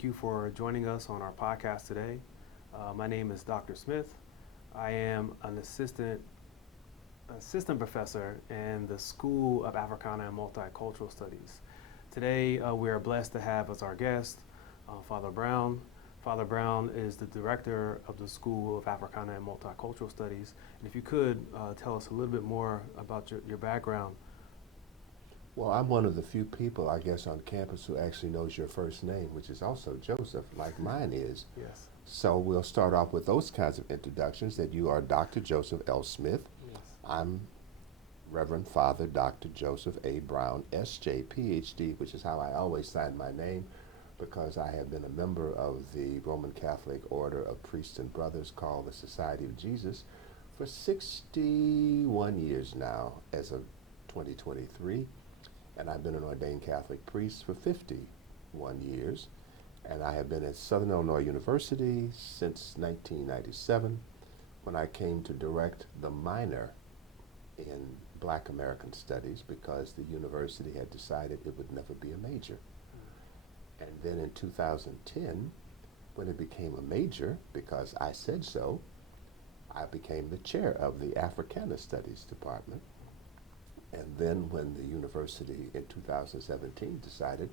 thank you for joining us on our podcast today. My name is Dr. Smith. I am an assistant professor in the School of Africana and Multicultural Studies. Today, we are blessed to have as our guest Father Brown. Father Brown is the director of the School of Africana and Multicultural Studies. And if you could tell us a little bit more about your background. Well, I'm one of the few people, I guess, on campus who actually knows your first name, which is also Joseph, like mine is. Yes. So we'll start off with those kinds of introductions, that you are Dr. Joseph L. Smith. Yes. I'm Reverend Father Dr. Joseph A. Brown, S.J., Ph.D., which is how I always sign my name, because I have been a member of the Roman Catholic Order of Priests and Brothers called the Society of Jesus for 61 years now as of 2023. And I've been an ordained Catholic priest for 51 years. And I have been at Southern Illinois University since 1997, when I came to direct the minor in Black American Studies, because the university had decided it would never be a major. And then in 2010, when it became a major, because I said so, I became the chair of the Africana Studies Department. And then when the university in 2017 decided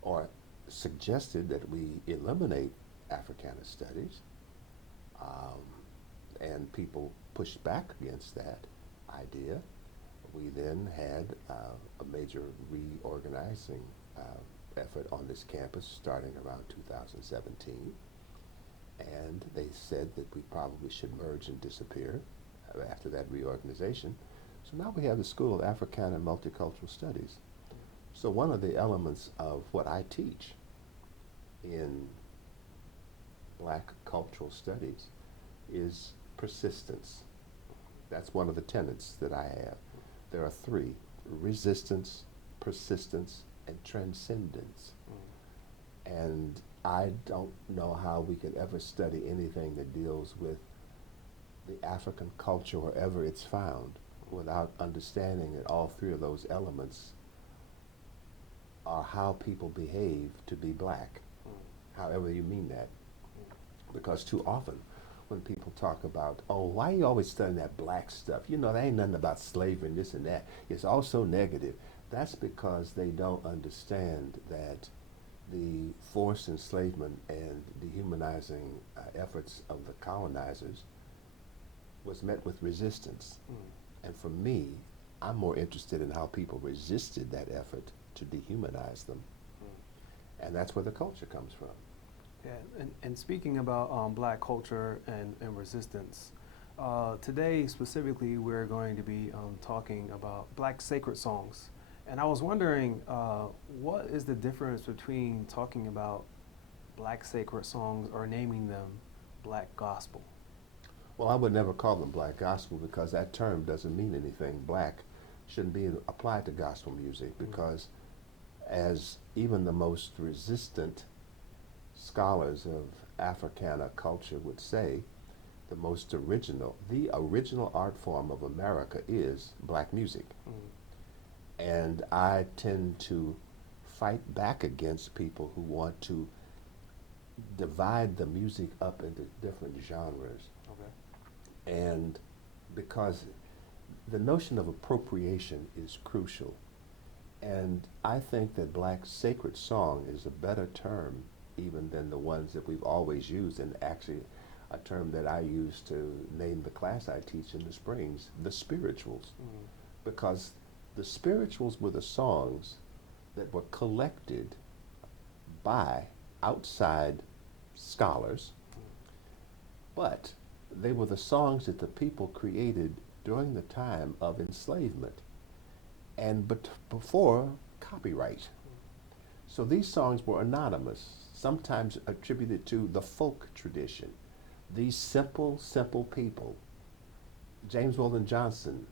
or suggested that we eliminate Africana Studies, and people pushed back against that idea, we then had a major reorganizing effort on this campus starting around 2017. And they said that we probably should merge and disappear after that reorganization. So now we have the School of Africana and Multicultural Studies. So one of the elements of what I teach in Black cultural studies is persistence. That's one of the tenets that I have. There are three: resistance, persistence, and transcendence. And I don't know how we could ever study anything that deals with the African culture wherever it's found without understanding that all three of those elements are how people behave to be Black, however you mean that. Because too often when people talk about, oh, why are you always studying that Black stuff? You know, there ain't nothing about slavery and this and that. It's all so negative. That's because they don't understand that the forced enslavement and dehumanizing efforts of the colonizers was met with resistance. And for me, I'm more interested in how people resisted that effort to dehumanize them. And that's where the culture comes from. Yeah, and speaking about Black culture and resistance, today specifically we're going to be talking about Black sacred songs. And I was wondering, what is the difference between talking about Black sacred songs or naming them Black gospel? Well, I would never call them Black gospel, because that term doesn't mean anything. Black shouldn't be applied to gospel music, because as even the most resistant scholars of Africana culture would say, the original art form of America is Black music. And I tend to fight back against people who want to divide the music up into different genres. Okay. And because the notion of appropriation is crucial. And I think that Black sacred song is a better term even than the ones that we've always used, and actually a term that I use to name the class I teach in the Springs, the spirituals. Because the spirituals were the songs that were collected by outside scholars, but they were the songs that the people created during the time of enslavement and before copyright. So these songs were anonymous, sometimes attributed to the folk tradition. These simple, simple people. James Weldon Johnson,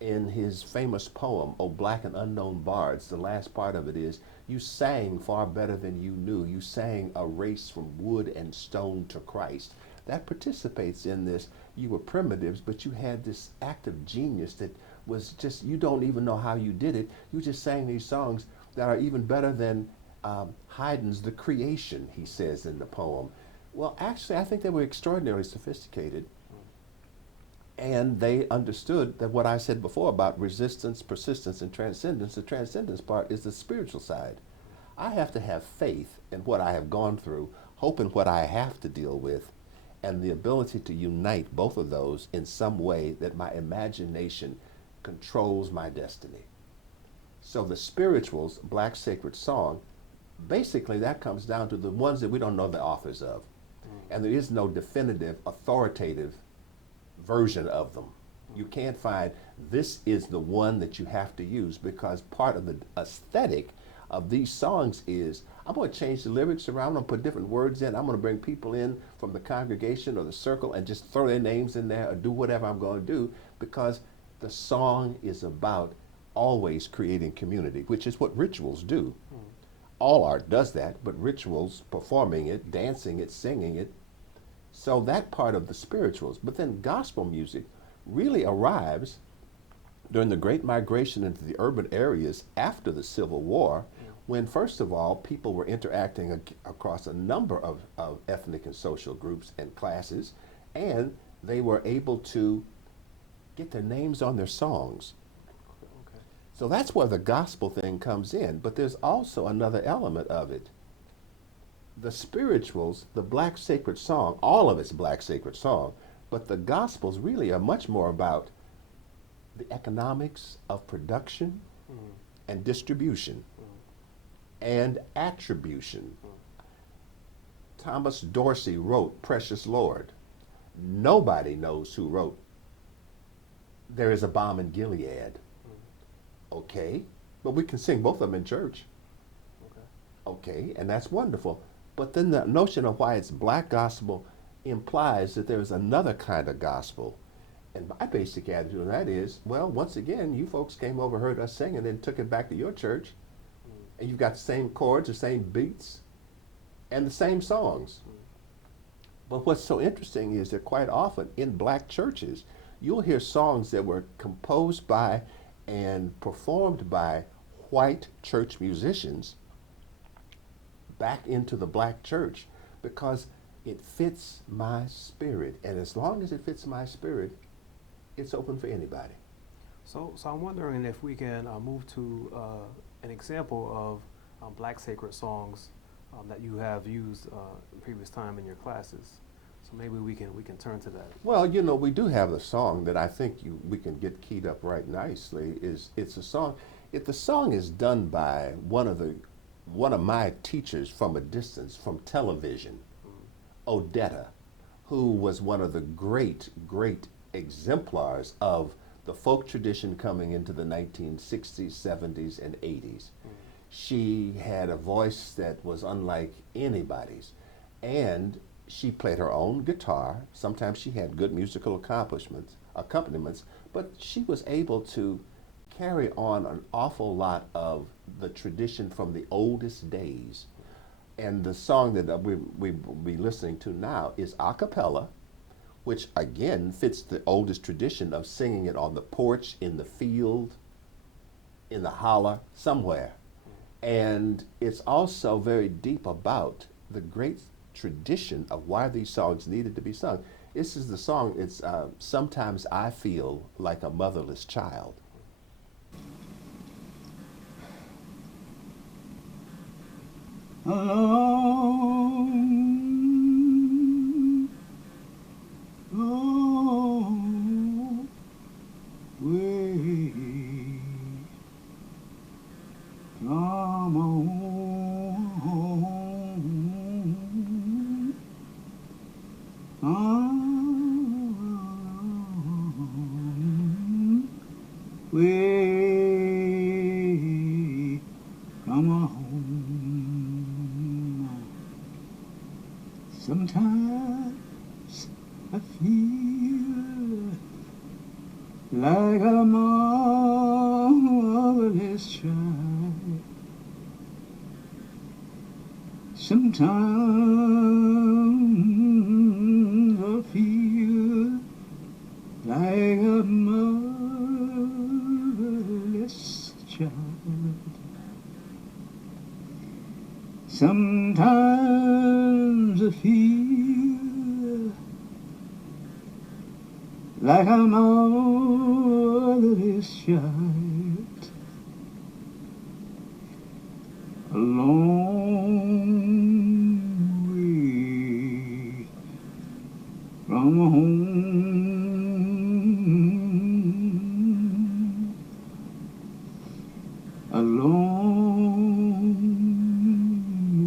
in his famous poem, O Black and Unknown Bards, the last part of it is, you sang far better than you knew. You sang a race from wood and stone to Christ. That participates in this. You were primitives, but you had this act of genius that was just, you don't even know how you did it. You just sang these songs that are even better than Haydn's The Creation, he says in the poem. Well, actually, I think they were extraordinarily sophisticated, and they understood that what I said before about resistance, persistence, and transcendence, the transcendence part is the spiritual side. I have to have faith in what I have gone through, hope in what I have to deal with, and the ability to unite both of those in some way that my imagination controls my destiny. So the spirituals, Black Sacred Song, basically that comes down to the ones that we don't know the authors of. And there is no definitive, authoritative version of them. You can't find this is the one that you have to use, because part of the aesthetic of these songs is I'm going to change the lyrics around, I'm going to put different words in, I'm going to bring people in from the congregation or the circle and just throw their names in there or do whatever I'm going to do, because the song is about always creating community, which is what rituals do. All art does that, but rituals, performing it, dancing it, singing it. So that part of the spirituals. But then gospel music really arrives during the Great Migration into the urban areas after the Civil War, when first of all, people were interacting across a number of ethnic and social groups and classes, and they were able to get their names on their songs. Okay. So that's where the gospel thing comes in, but there's also another element of it. The spirituals, the Black Sacred Song, all of it's Black Sacred Song, but the Gospels really are much more about the economics of production and distribution and attribution. Thomas Dorsey wrote Precious Lord. Nobody knows who wrote There Is a Balm in Gilead. Okay, but we can sing both of them in church. Okay, and that's wonderful. But then the notion of why it's black gospel implies that there's another kind of gospel. And my basic attitude on that is, well, once again, you folks came over, heard us sing, and then took it back to your church, and you've got the same chords, the same beats, and the same songs. But what's so interesting is that quite often in black churches, you'll hear songs that were composed by and performed by white church musicians back into the black church, because it fits my spirit. And as long as it fits my spirit, it's open for anybody. So I'm wondering if we can move to an example of black sacred songs that you have used previous time in your classes. So maybe we can turn to that. Well, you know, we do have a song that I think we can get keyed up right nicely. It's a song. If the song is done by one of my teachers from a distance, from television, Odetta, who was one of the great exemplars of the folk tradition coming into the 1960s, 70s, and 80s. She had a voice that was unlike anybody's, and she played her own guitar. Sometimes she had good musical accompaniments, but she was able to carry on an awful lot of the tradition from the oldest days. And the song that we'll be listening to now is a cappella, which again fits the oldest tradition of singing it on the porch, in the field, in the holler, somewhere. And it's also very deep about the great tradition of why these songs needed to be sung. This is the song, it's Sometimes I Feel Like a Motherless Child. Along the way, come on, way, come on. Sometimes I feel like a motherless child. Sometimes I feel like a motherless child. Sometimes I feel like I'm motherless child, a long way from home, a long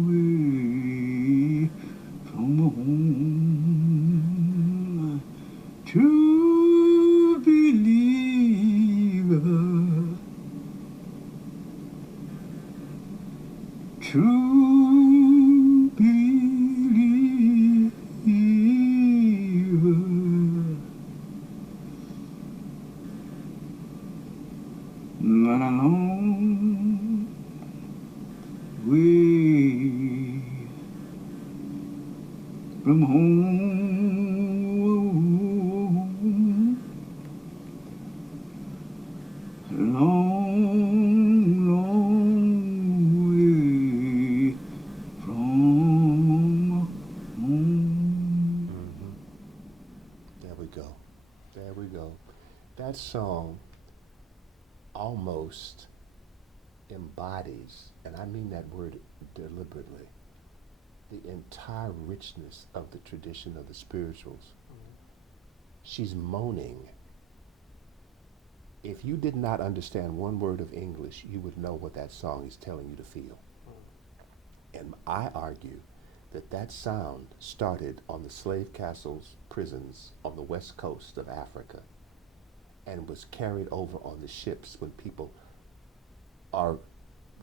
way from home. True believer, true believer, not a long way from home, a long, long way from home. There we go. There we go. That song almost embodies, and I mean that word deliberately, the entire richness of the tradition of the spirituals. She's moaning. If you did not understand one word of English, you would know what that song is telling you to feel. And I argue that that sound started on the slave castles, prisons on the west coast of Africa, and was carried over on the ships when people are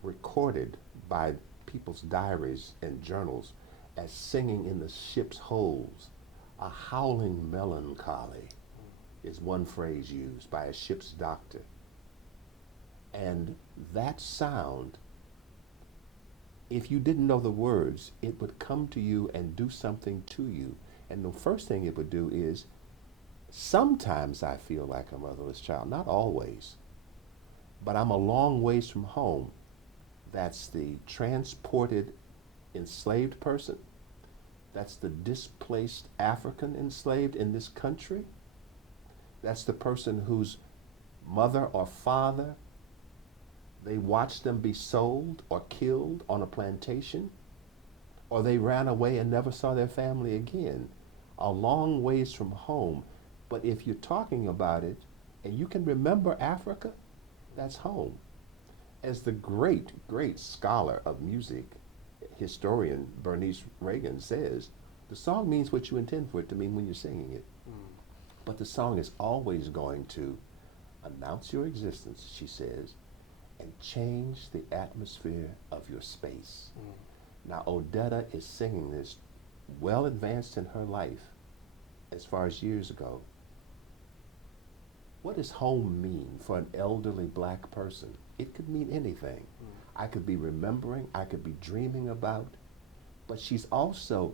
recorded by people's diaries and journals as singing in the ship's holds. A howling melancholy is one phrase used by a ship's doctor. And that sound, if you didn't know the words, it would come to you and do something to you. And the first thing it would do is, sometimes I feel like a motherless child, not always, but I'm a long ways from home. That's the transported enslaved person. That's the displaced African enslaved in this country. That's the person whose mother or father, they watched them be sold or killed on a plantation, or they ran away and never saw their family again, a long ways from home. But if you're talking about it and you can remember Africa, that's home. As the great, great scholar of music, historian Bernice Reagan says, the song means what you intend for it to mean when you're singing it. But the song is always going to announce your existence, she says, and change the atmosphere of your space. Now, Odetta is singing this well advanced in her life, as far as years ago. What does home mean for an elderly black person? It could mean anything. I could be remembering, I could be dreaming about, but she's also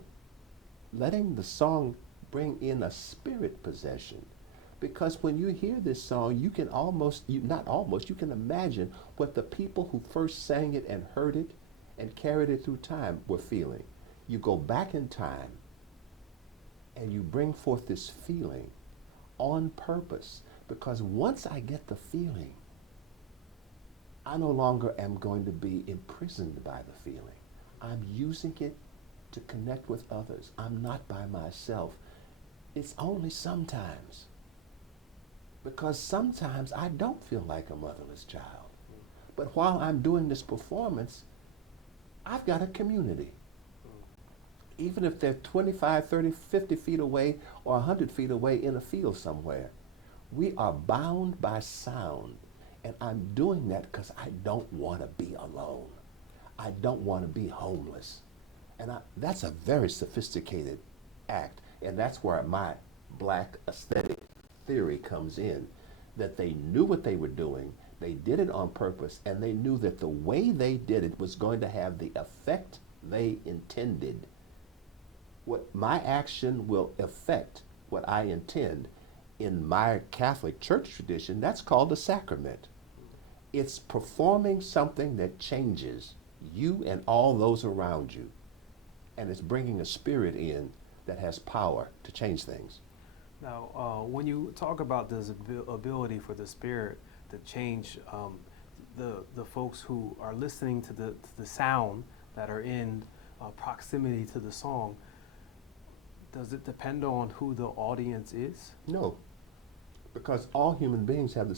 letting the song bring in a spirit possession. Because when you hear this song, you can you can imagine what the people who first sang it and heard it and carried it through time were feeling. You go back in time and you bring forth this feeling on purpose, because once I get the feeling, I no longer am going to be imprisoned by the feeling. I'm using it to connect with others. I'm not by myself. It's only sometimes. Because sometimes I don't feel like a motherless child. But while I'm doing this performance, I've got a community. Even if they're 25, 30, 50 feet away or 100 feet away in a field somewhere, we are bound by sound. And I'm doing that because I don't want to be alone. I don't want to be homeless. And that's a very sophisticated act. And that's where my black aesthetic theory comes in, that they knew what they were doing, they did it on purpose, and they knew that the way they did it was going to have the effect they intended. What my action will affect what I intend. In my Catholic church tradition, that's called a sacrament. It's performing something that changes you and all those around you. And it's bringing a spirit in that has power to change things. Now, when you talk about this ability for the spirit to change the folks who are listening to the sound that are in proximity to the song, does it depend on who the audience is? No, because all human beings have the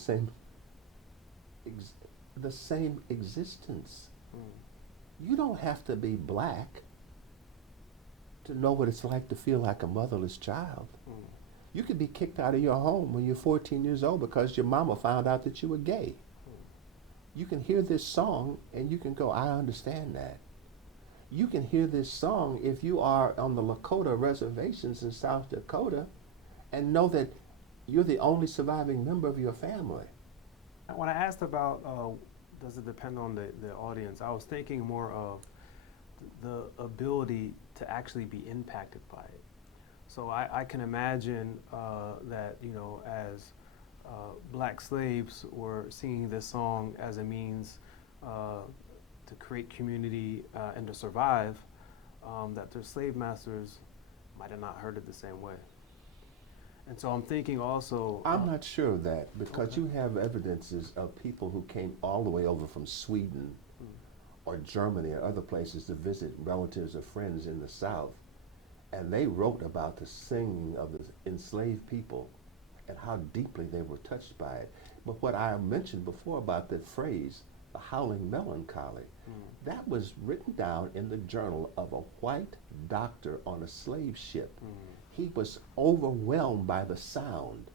same existence. You don't have to be black to know what it's like to feel like a motherless child. You could be kicked out of your home when you're 14 years old because your mama found out that you were gay. You can hear this song and you can go, I understand that. You can hear this song if you are on the Lakota reservations in South Dakota and know that you're the only surviving member of your family. When I asked about does it depend on the audience, I was thinking more of the ability to actually be impacted by it. So I can imagine that, you know, as black slaves were singing this song as a means to create community and to survive, that their slave masters might have not heard it the same way. And so I'm thinking also... I'm not sure of that, because okay. you have evidences of people who came all the way over from Sweden or Germany or other places to visit relatives or friends in the South, and they wrote about the singing of the enslaved people and how deeply they were touched by it. But what I mentioned before about the phrase, the howling melancholy, that was written down in the journal of a white doctor on a slave ship. He was overwhelmed by the sound.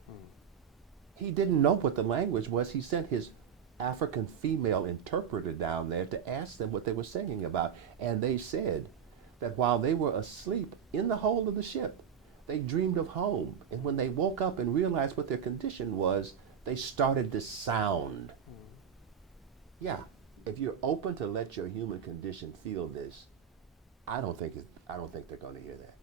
He didn't know what the language was. He sent his African female interpreter down there to ask them what they were singing about. And they said that while they were asleep in the hold of the ship, they dreamed of home. And when they woke up and realized what their condition was, they started to sound. Yeah, if you're open to let your human condition feel this, I don't think they're going to hear that.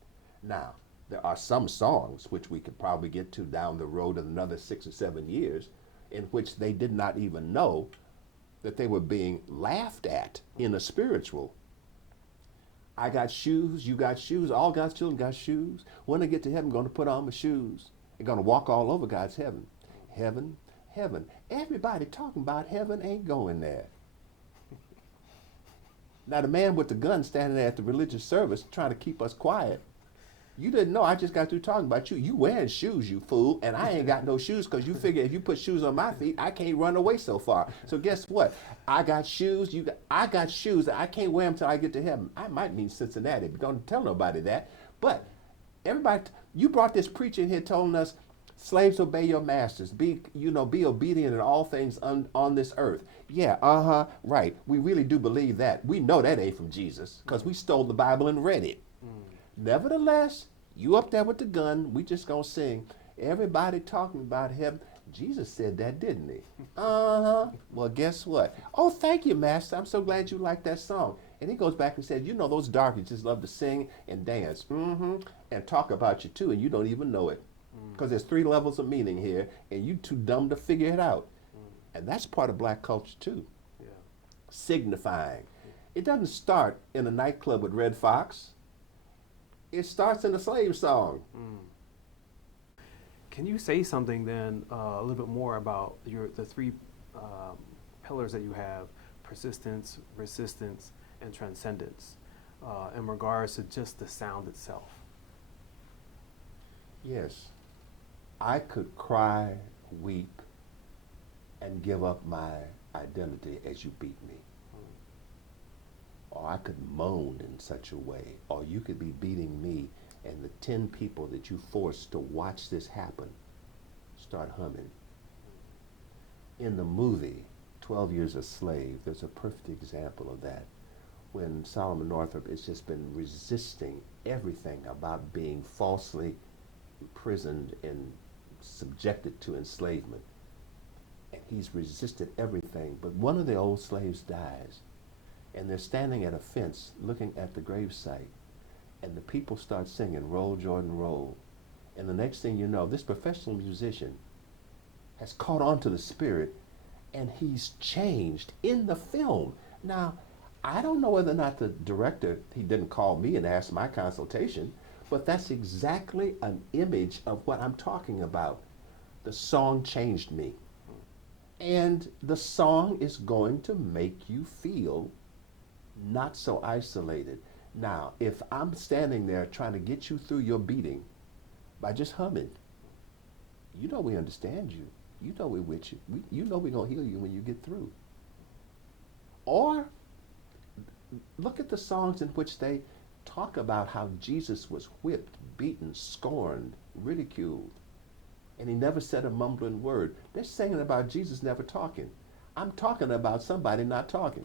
Now, there are some songs which we could probably get to down the road in another 6 or 7 years, in which they did not even know that they were being laughed at in a spiritual. I got shoes, you got shoes, all God's children got shoes. When I get to heaven, I'm going to put on my shoes. I'm going to walk all over God's heaven. Heaven, heaven. Everybody talking about heaven ain't going there. Now the man with the gun standing there at the religious service trying to keep us quiet, you didn't know I just got through talking about you. You wearing shoes, you fool, and I ain't got no shoes because you figure if you put shoes on my feet, I can't run away so far. So guess what? I got shoes, I got shoes, I can't wear them till I get to heaven. I might mean Cincinnati, but don't tell nobody that. But everybody, you brought this preacher in here telling us, slaves, obey your masters. Be obedient in all things on this earth. Yeah, right. We really do believe that. We know that ain't from Jesus because we stole the Bible and read it. Nevertheless, you up there with the gun, we just gonna sing. Everybody talking about heaven. Jesus said that, didn't he? Well, guess what? Oh, thank you, Master. I'm so glad you like that song. And he goes back and says, you know, those darkies just love to sing and dance, and talk about you too, and you don't even know it. Because there's 3 levels of meaning here, and you too dumb to figure it out. And that's part of black culture too. Yeah. Signifying. It doesn't start in a nightclub with Red Fox. It starts in a slave song. Can you say something then a little bit more about the 3 pillars that you have: persistence, resistance, and transcendence, in regards to just the sound itself? Yes. I could cry, weep, and give up my identity as you beat me. Or I could moan in such a way, or you could be beating me and the 10 people that you forced to watch this happen start humming. In the movie 12 Years a Slave, there's a perfect example of that, when Solomon Northup has just been resisting everything about being falsely imprisoned and subjected to enslavement. And he's resisted everything, but one of the old slaves dies. And they're standing at a fence looking at the gravesite. And the people start singing, Roll, Jordan, Roll. And the next thing you know, this professional musician has caught on to the spirit, and he's changed in the film. Now, I don't know whether or not the director, he didn't call me and ask my consultation, but that's exactly an image of what I'm talking about. The song changed me. And the song is going to make you feel not so isolated. Now, if I'm standing there trying to get you through your beating by just humming, you know we understand you. You know we're with you. You know we're going to heal you when you get through. Or look at the songs in which they talk about how Jesus was whipped, beaten, scorned, ridiculed, and he never said a mumbling word. They're singing about Jesus never talking. I'm talking about somebody not talking.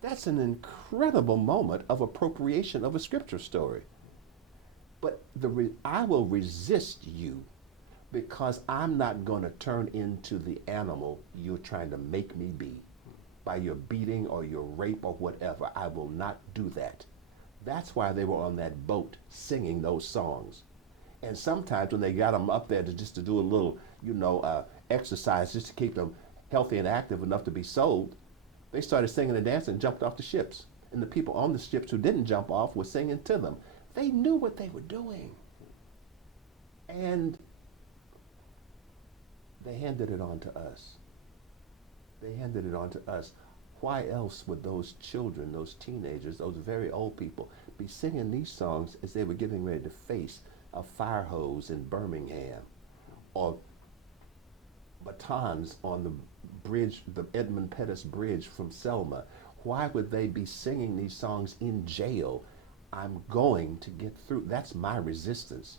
That's an incredible moment of appropriation of a scripture story. But I will resist you because I'm not going to turn into the animal you're trying to make me be by your beating or your rape or whatever. I will not do that. That's why they were on that boat singing those songs. And sometimes when they got them up there just to do a little, exercise just to keep them healthy and active enough to be sold, they started singing and dancing and jumped off the ships. And the people on the ships who didn't jump off were singing to them. They knew what they were doing. And they handed it on to us. They handed it on to us. Why else would those children, those teenagers, those very old people be singing these songs as they were getting ready to face a fire hose in Birmingham or batons on the bridge, the Edmund Pettus Bridge from Selma? Why would they be singing these songs in jail? I'm going to get through. That's my resistance.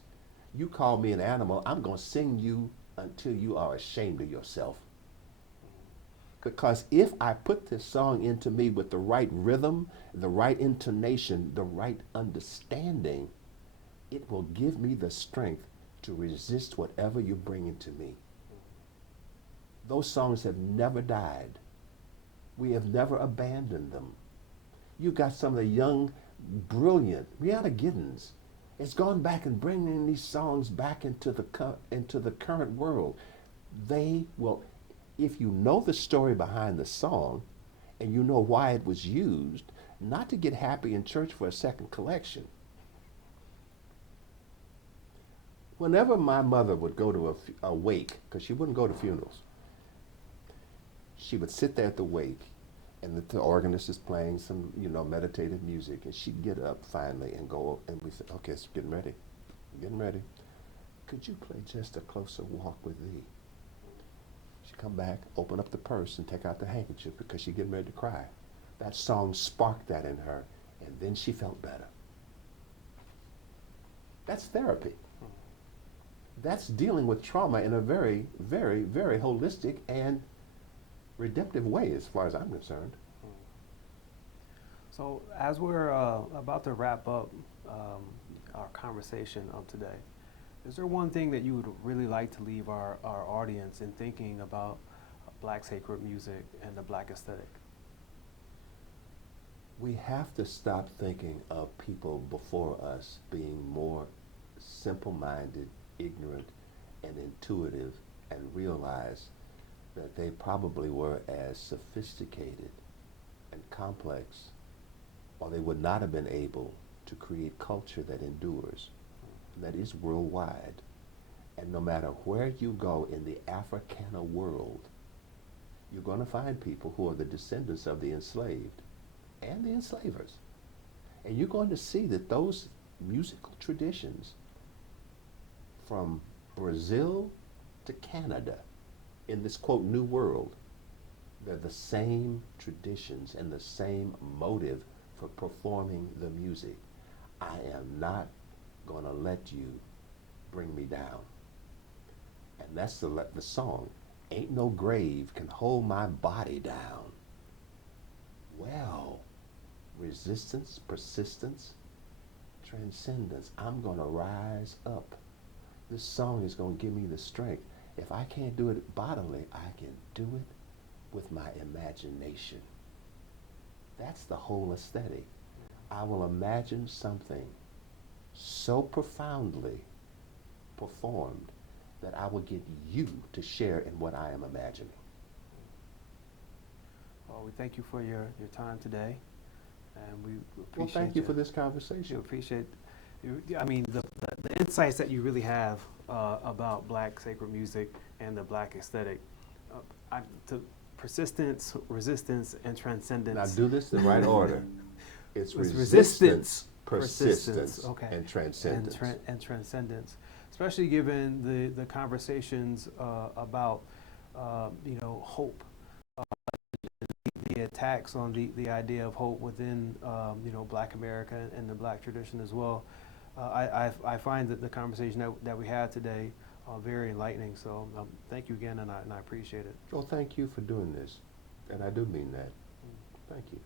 You call me an animal, I'm going to sing you until you are ashamed of yourself. Because if I put this song into me with the right rhythm, the right intonation, the right understanding, it will give me the strength to resist whatever you bring into me. Those songs have never died. We have never abandoned them. You got some of the young, brilliant, Rihanna Giddens has gone back and bringing these songs back into the current world. They will, if you know the story behind the song and you know why it was used, not to get happy in church for a second collection. Whenever my mother would go to a wake, because she wouldn't go to funerals, she would sit there at the wake and the organist is playing some, meditative music, and she'd get up finally and go, and we said, okay, it's getting ready. Could you play Just a Closer Walk with Thee? She'd come back, open up the purse, and take out the handkerchief because she's getting ready to cry. That song sparked that in her, and then she felt better. That's therapy. That's dealing with trauma in a very, very, very holistic and redemptive way, as far as I'm concerned. So as we're about to wrap up our conversation of today, is there one thing that you would really like to leave our audience in thinking about Black sacred music and the Black aesthetic? We have to stop thinking of people before us being more simple-minded, ignorant, and intuitive, and realize that they probably were as sophisticated and complex, or they would not have been able to create culture that endures, that is worldwide. And no matter where you go in the Africana world, you're going to find people who are the descendants of the enslaved and the enslavers. And you're going to see that those musical traditions from Brazil to Canada in this, quote, new world, they're the same traditions and the same motive for performing the music. I am not going to let you bring me down. And that's the song. Ain't no grave can hold my body down. Well, resistance, persistence, transcendence. I'm going to rise up. This song is going to give me the strength. If I can't do it bodily, I can do it with my imagination. That's the whole aesthetic. I will imagine something so profoundly performed that I will get you to share in what I am imagining. Well, we thank you for your time today, and we appreciate Well, thank you for this conversation. You appreciate, I mean, the insights that you really have about Black sacred music and the Black aesthetic. To persistence, resistance, and transcendence. Now do this in the right order. It's It's resistance, persistence, persistence, okay, and transcendence. and transcendence, especially given the conversations about hope, the attacks on the idea of hope within Black America and the Black tradition as well. I find that the conversation that we had today very enlightening. So thank you again, and I appreciate it. Well, thank you for doing this, and I do mean that. Thank you.